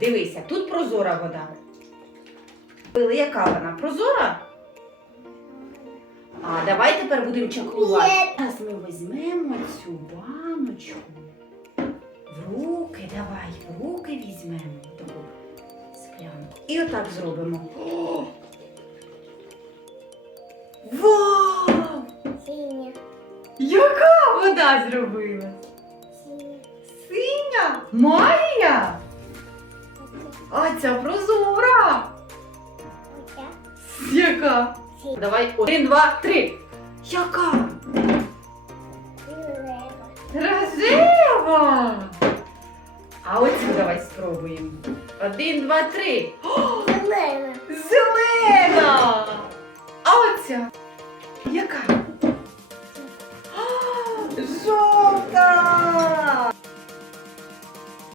Дивися, тут прозора вода. Пили, яка вона? Прозора? А давай тепер будемо чаклувати. Зараз ми візьмемо цю баночку. В руки, давай, в руки візьмемо таку склянку. І отак зробимо. О! Вау! Синя. Яка вода зробила? Синя. Синя? Магія? А ця прозора! Оця. Яка? Ці. Давай один, два, три. Яка? Білева. Рожева! А оцю давай спробуємо. Один, два, три. Зелена. Зелена! А оця? Яка? Жовта!